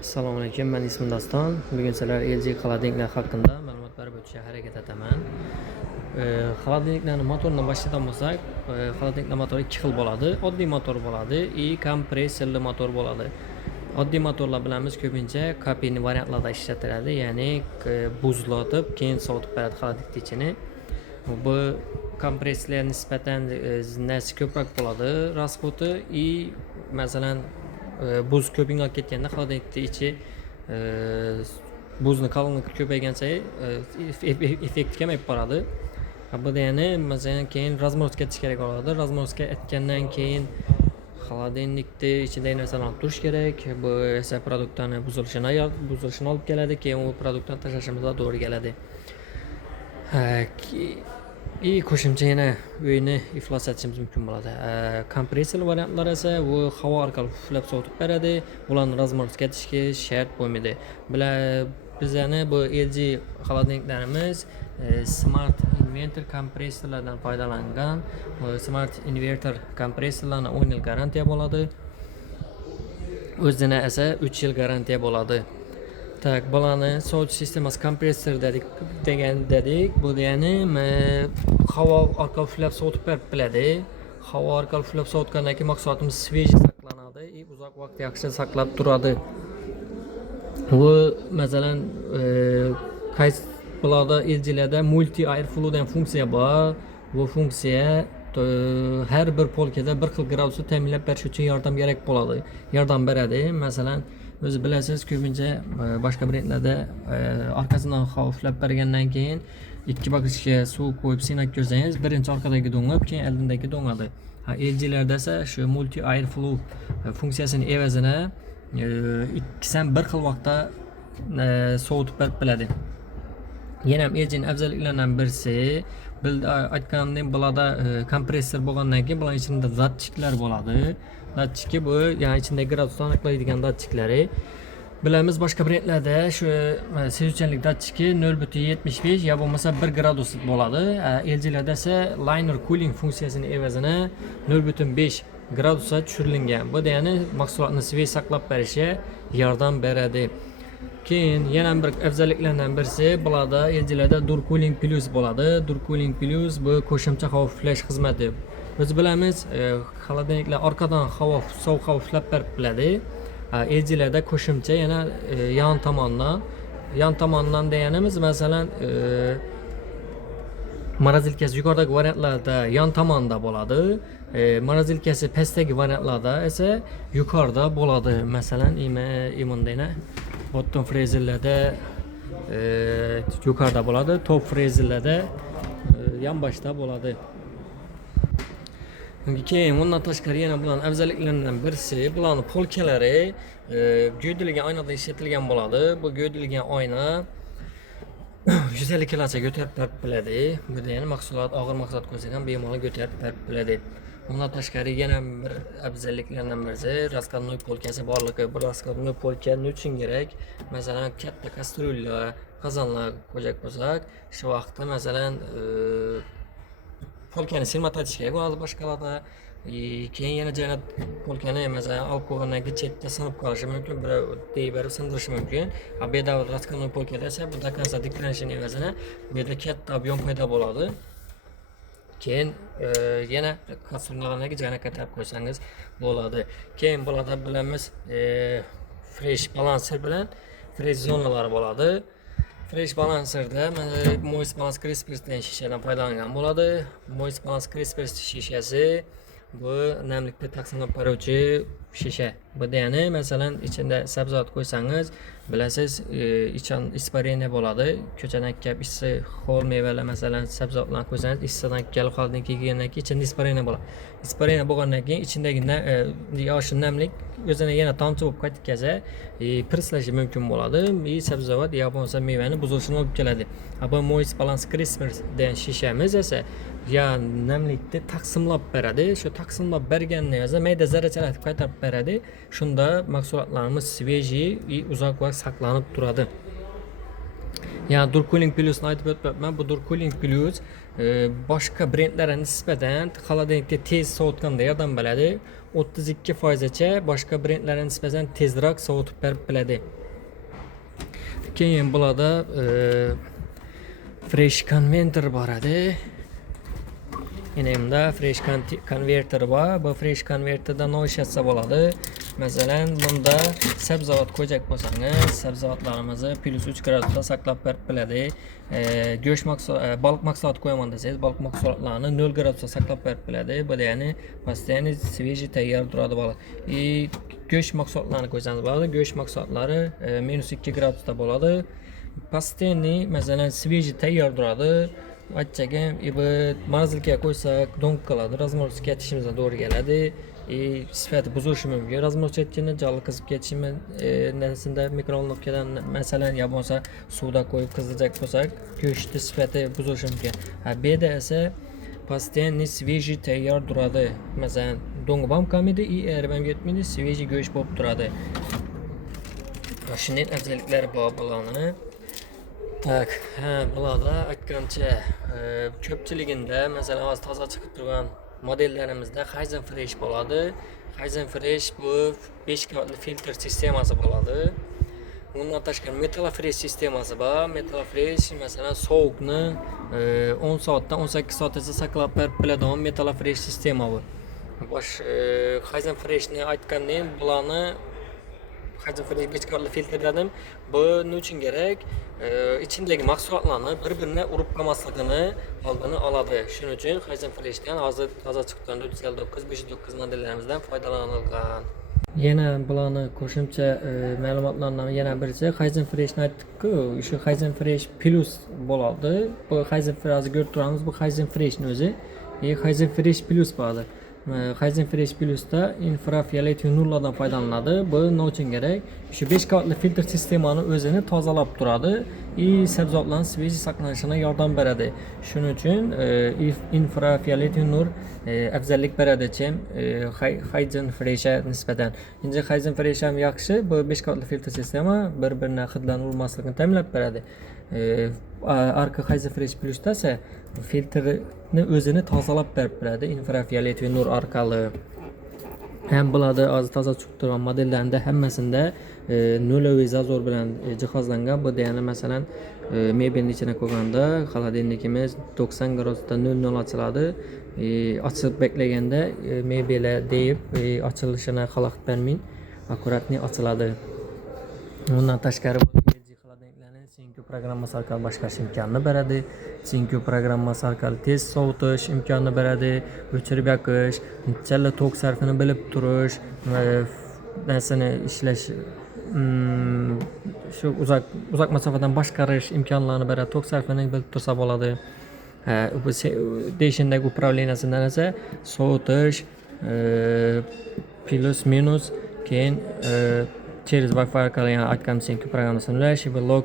Assalomu alaykum, men ismim Daston. Bugun sizlar LG xolodilniklar haqida ma'lumotlar berishga harakat etaman. Xolodilniklarning motoridan boshlaydigan bo'lsak, xolodilniklar motori ikki xil bo'ladi. Oddiy motor bo'ladi, kompressorli motor bo'ladi. Oddiy motorlar bilamiz ko'pincha kabin variantlarda ishlatiladi, ya'ni buzlatib, keyin sovutib beradi xolodilnikning ichini. Bu kompressorlar nisbatan nasi ko'proq bo'ladi, rasxoti masalan buz ko'pinga olib ketganda xolodilnikning ichi buzni qalinligi ko'paygan sayin effekti kamayib boradi. Bu degani masalan keyin razmorozka etish kerak bo'ladi. Razmorozka etgandan keyin xolodilnikni ichidagi narsani olib turish kerak. Bu esa produktning buzilishini olib keladi, keyin u produktni tashlashimizga to'g'ri keladi. Qo'shimcha yana uyni iflos etishimiz mumkin bo'ladi. Kompressor variantlar esa u havo orqali puflab sovutib beradi. Ularni razmorozka etishga shart bo'lmaydi. Bizani bu LG xolodilniklarimiz Smart Inverter kompressorlardan foydalangan. Smart Inverter kompressorlarning 10 yil garantiya bo'ladi. O'zina esa 3 yil garantiya bo'ladi. Tak, bularni sovutish sistemasi kompressor dedik. Bu degani havo orqali puflab sovutib berib biladi. Havo orqali puflab sovutgandan keyin mahsulotimiz sveji saqlanadi, uzoq vaqt yaxshi saqlab turadi. Bu masalan qaysi bularda LG'larda multi airflow degan funksiya bor. Bu funksiya har bir polkada bir xil gradusni ta'minlab berish uchun yordam beradi. Masalan, o'zi bilasiz, ko'pincha boshqa brendlarda orqasidan havo puflab bergandan keyin ikki bokisga suv qo'yib sinab ko'rsangiz, birinchi orqadagi do'ngib, keyin oldindagi do'ngadi. LG'larda esa shu multi airflow funksiyasini evazini ikkisidan bir xil vaqtda sovutib berib biladi. Yana ham LG'ning afzalliklaridan birisi, aytganimdek, bularda kompressor bo'lgandan keyin bularning ichida datchiklar bo'ladi. Datchiki bu, ya'ni ichindagi gradusni aniqlaydigan datchiklari. Bilamiz, boshqa brendlarda shu sezuvchanlik datchiki 0.75 ya bo'lmasa 1 gradus bo'ladi. LG'larda esa liner cooling funksiyasini evazini 0.5 gradusga tushirilgan. Bu degani mahsulotni svej saqlab berishga yordam beradi. Keyin yana bir afzalliklardan birisi, bularda LG'larda Dur Cooling Plus bo'ladi. Dur Cooling Plus bu qo'shimcha havo puflash xizmati. Biz bilamiz, xolodilniklar orqadan sovuq havo puflab berib biladi. LG'larda qo'shimcha yana yon tomondan deganimiz, masalan, morozilkasi yuqoridagi variantlarda yon tomonda bo'ladi. Morozilkasi pastdagi variantlarda esa yuqorida bo'ladi. Masalan, imundayna bottom frezerlarda yuqorida bo'ladi, top frezerlarda yonboshda bo'ladi. Keyin bundan tashqari yana bularning afzalliklaridan birisi, bularning polkalari g'o'dilgan oynada ishlatilgan bo'ladi. Bu g'o'dilgan oyna 150 kilocha ko'tarib berib biladi. Bu degani mahsulot og'ir mahsulot qo'ysak ham bemalol ko'tarib berib biladi. Bundan tashqari yana bir afzalliklardan birisi, raskladnoy polkasi borligi. Bu raskladnoy polka nima uchun kerak? Masalan, katta kastrullar, qozonlar qo'yacak bo'lsak, shu vaqtda masalan polkani silmatlatish kerak bo'ladi boshqalarda. Keyin yana joylab polkani masalan olib qo'ygandan keyin chetda sinib qolishi mumkin, birov deyib berib sindirishi mumkin. Bu yerda raskladnoy polkada esa bu do konca tiklanishini evazini bu yerda katta ob'yom paydo bo'ladi. Keyin yana kastrullarga joyga ko'tarib qo'ysangiz bo'ladi. Keyin bularda bilamiz, fresh balancer bilan fresh zonalari bo'ladi. Fresh balancerda Moist Balance Crispers degan shishadan foydalangan bo'ladi. Moist Balance Crispers shishasi bu namlikni taqsimlab beruvchi shisha. Bu degani, masalan, ichida sabzavot qo'ysangiz, bilasiz, ichan ispareniya bo'ladi. Ko'chadan kelib issiq xo'l mevalar, masalan, sabzavotlarni qo'ysangiz, issiqdan kelib xolodilnikka kelgandan keyin ichida ispareniya bo'ladi. Ispareniya bo'lgandan keyin ichidagi yosh namlik o'zini yana tomchi bo'lib qaytib kelsa, pirislashi mumkin bo'ladi. Sabzavot yo bo'lmasa mevani buzilishini olib keladi. Bu Moist Balance Crispers degan shishamiz esa namlikni taqsimlab beradi. Shu taqsimlab bergandan keyin mayda zarrachalar qaytarib beradi. Shunda mahsulotlarimiz sveji uzoq vaqt saqlanib turadi. Yani Dur Cooling Plus'ni aytib o'tmayapman. Bu Dur Cooling Plus boshqa brendlarga nisbatan xolodilnikda tez sovutganda yordam beradi. 32%gacha boshqa brendlarga nisbatan tezroq sovutib berib biladi. Keyin bularda Fresh Converter bor edi. Endi Fresh Converter bor. Bu Fresh Converterda nima ishlatsa bo'ladi? Masalan, bunda sabzavot qo'yacak bo'lsangiz, sabzavotlarimizni +3 gradusda saqlab berib biladi. Go'sht baliq mahsuloti qo'yaman desangiz, baliq mahsulotlarini 0 gradusda saqlab berib biladi. Bu degani постоянно свежий tayyor turadi baliq. Go'sht mahsulotlarini qo'ysangiz bo'ladi. Go'sht mahsulotlari -2 gradusda bo'ladi. Постоянно, masalan, свежий tayyor turadi. Aytchagim, morozilikka qo'ysak, donib qoladi. Razmorozga ketishimizga to'g'ri keladi. Sifati buzilishi mumkin. Razmorozga ketganda jag'i qizib ketishi narsasida mikrovolnovkadan masalan ya bo'lmasa suvda qo'yib qizdirajak bo'lsak, go'shtni sifati buzilishi mumkin. Bu yerda esa постоянно свежий tayyor turadi. Masalan, donib ham qolmaydi, erib ham ketmaydi, свежий go'sht bo'lib turadi. Shunday afzalliklari bor bularni. Tak, bularda aytgancha ko'pchiligida masalan hozir toza chiqib turgan modellarimizda Kaizen Fresh bo'ladi. Kaizen Fresh bu 5 qavatli filtr sistemasi bo'ladi. Bundan tashqari Metal Fresh sistemasi bor. Metal Fresh masalan sovuqni 10 soatdan 18 soatgacha saqlab berib biladigan Metal Fresh sistema bu. Kaizen Freshni aytgandan bularni Kaizen Fresh 5 qavatli filtr dedim. Bunun uchun kerak içindeki mahsulotlarni bir-birine urib qolmasligini oldini oladi. Shuning uchun Kaizen Freshdan hozir toza chiqqan 459 509 modellarimizdan foydalanilgan. Yana bularni qo'shimcha ma'lumotlardan yana birisi Kaizen Freshni aytdik-ku, o'sha Kaizen Fresh Plus bo'ladi. Bu Kaizen Fresh ko'rib turamiz, bu Kaizen Freshni o'zi. Kaizen Fresh Plus bo'ladi. Kaizen Fresh Plus'da infrafiolet nurlardan foydalanadi. Bu nima uchun kerak? Shu 5 qavatli filtr sistemani o'zini tozalab turadi. Sabzavotlarning svejiy saqlanishina yordam beradi. Shuning uchun infrafiolet nur afzallik beradi chem Kaizen Freshga nisbatan. Endi Kaizen Fresh ham yaxshi, bu 5 qavatli filtr sistema bir-birini hiddan urmasligini ta'minlab beradi. Arka Kaizen Fresh Plus'da esa filtrni o'zini tozalab berib beradi infrafiolet nur orqali. Ham bularda hozir toza chiqib turgan modellarida hammasida nolaviy zazor bilan jihozlangan. Bu degani masalan mebelni ichine qo'yganda xolodilnikimiz 90 gradusda 00 ochiladi. Ochib beklaganda mebeli deyib ochilishini xalaqit bermang, akkuratni ochiladi. Bundan tashqari Tsinko programmasi orqali boshqarish imkonini beradi. Tsinko programmasi orqali tez sovutish imkonini beradi. O'chirib yoqish, chala tok sarfini bilib turish, narsani ishlash, shu uzoq masofadan boshqarish imkonlarini beradi. Tok sarfini bilib tursa bo'ladi. Bu deyishindagi upravleniyasidan esa sovutish plus minus keyin через Wi-Fi orqali aytgan Tsinko programmasini ulash va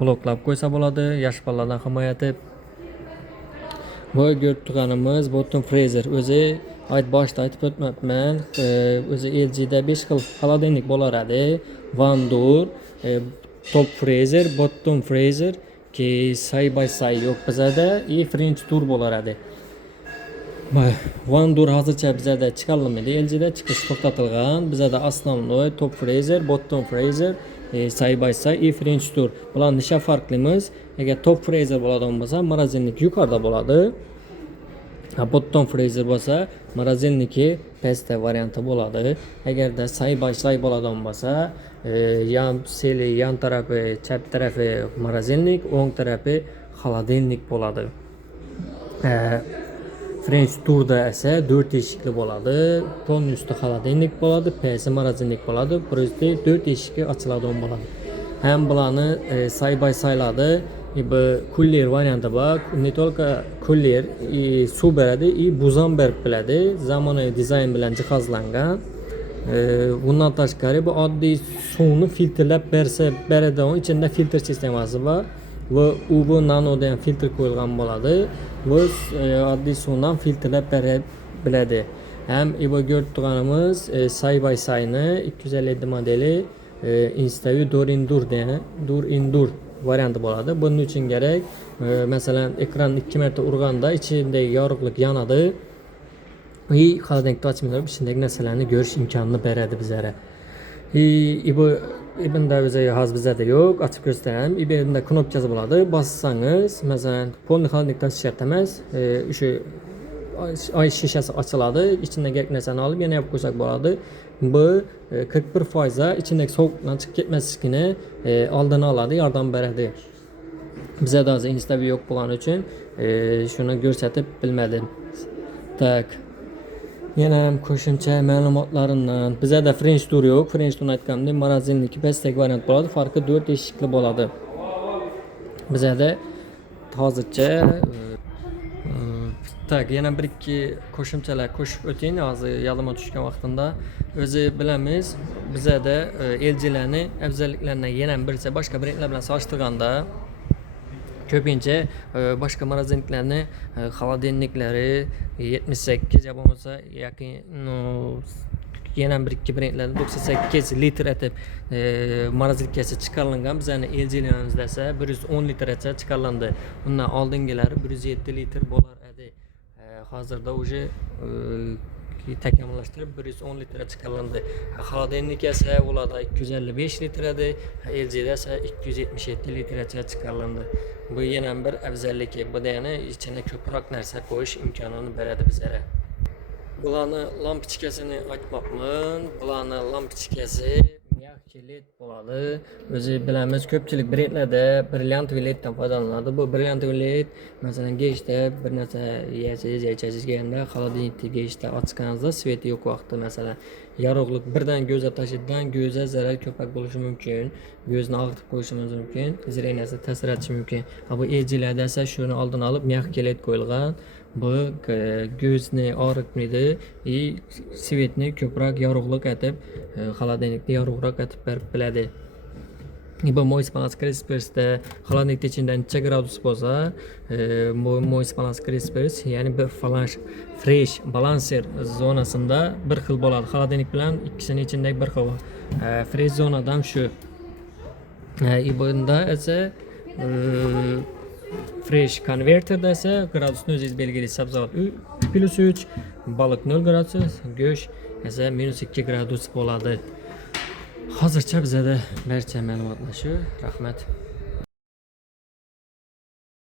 bloklab qo'ysa bo'ladi, yosh bolalardan himoya etib. Bu ko'rib turganimiz bottom freezer o'zi boshda aytib o'tmayapman. O'zi LGda 5 xil xolodilnik bo'laradi. Vandur, top freezer, bottom freezer, ki side by side yo'q bizada, French tour bo'laradi. Vandur hozircha bizada chiqarilmaydi. LGda chiqish to'xtatilgan. Bizada основной top freezer, bottom freezer, side by side French tour. Bular nisha farqlimiz. Agar top freezer bo'ladigan bo'lsa, morozinlik yuqorida bo'ladi. Bottom freezer bo'lsa, morozinniki pastda varianti bo'ladi. Agarda side by side bo'ladigan bo'lsa, yan tarafi, chap tarafi morozinlik, o'ng tarafi xolodilnik bo'ladi. French Tour'da esa 4 eshikli bo'ladi. Polnyusti xolodilnik bo'ladi, pasi morozinlik bo'ladi. Prosti 4 eshikli ochiladigan bo'ladi. Ham bularni side by side'larda bu cooler varianti bor. Ne только cooler suv beradi, buz ham berib biladi. Zamonaviy dizayn bilan jihozlangan. Bundan tashqari bu oddiy suvni filtrlab beradigan ichida filtr sistemasi bor. Va bu nanodan filtr qo'yilgan bo'ladi. Bu oddiy suvdan filtrlab berib biladi. Ham bu ko'rib turganimiz side by side'ni 257 modeli Instavi Dur Indur variantı boladı. Bunun üçün gərək məsələn ekran 2 mərtə urğanda içindəki yorug'lik yanadı. Xaladenkdə açmırlar. İçindəki nəsələrini görüş imkanını verədi bizlərə. Bu İbində bizə haz bizə də yox. Açıb göstərəm. İbində knopkası boladı. Bassanız məsələn polni xaladenkdə işlətməz. Şu ay şişəsi açıladı. İçində gərək nəsəni alıb yenə yapıb qoysaq boladı. Bu 41%'a içindəki soğuqdan çıxıb getməz riskini aldığını aladı, yardım verədi. Bizə də azı instabi yox bulan üçün şunu göstərib bilmədim. Tak. Yenə qoşumça məlumatlarından bizə də French Tour yox. French Tour aytqanımda marazinlik bəstək variant boladı. Farkı 4 eşikli boladı. Bizə də hazırca tak, yana bir-iki qoşumchalar qo'shib o'ting. Hozir yadıma tushgan vaqtimda o'zi bilamiz. Bizə də LG'larni afzalliklaridan yana birisi boshqa brendlar bilan solishtirganda ko'pincha boshqa morozinniklarni xaladenniklari 78 ya bo'lmasa yaqin yana bir-iki brendlarda 98 litr etib morozinkasi chiqarilgan. Bizani LG'larimizda esa 110 litrgacha chiqarildi. Bundan oldingilari 107 litr bo'lar edi. Hozirda uje takomillashtirib 110 litrga chiqarildi. Xaladennik esa ularda 255 litr edi, LG'da esa 277 litrgacha chiqarildi. Bu yana bir afzalligi. Bu degani ichine ko'proq narsa qo'yish imkonini beradi bizlarga. Bularni lampochkasini aytmoqman. Bularni lampochkasi yaxshi LED bo'ladi. O'zi bilamiz ko'pchilik brendlarda brilliant LEDdan foydalanadi. Bu brilliant LED masalan gechda bir narsa yeyasiz deganda xaladennikni gechda ochganingizda sveti yo'q vaqtda masalan yorug'lik birdan ko'zga tashidan ko'zga zarar ko'proq bo'lishi mumkin. Ko'zni og'ritib qo'yishi mumkin. Zreniyasini ta'sir etishi mumkin. Bu LG'larda esa shuni oldini olib yaxshi LED qo'yilgan. Bu ko'zni og'ritmaydi, svetni ko'proq yorug'lik etib, xaladennikni yorug'roq etib berib biladi. Bu moist balance crisprsda xaladennikning ichida necha gradus bo'lsa, moist balance crisprs, ya'ni bir fresh balancer zonasida bir xil bo'ladi. Xaladennik bilan ikkisining ichidagi bir xil. Fresh zonadan shu. Bunda esa fresh converterda esa gradusni o'zingiz belgilaysiz. Sabzavot +3, baliq 0 gradus, go'sht esa -2 gradus bo'ladi. Hozircha bizda barcha ma'lumotlar shu. Rahmat.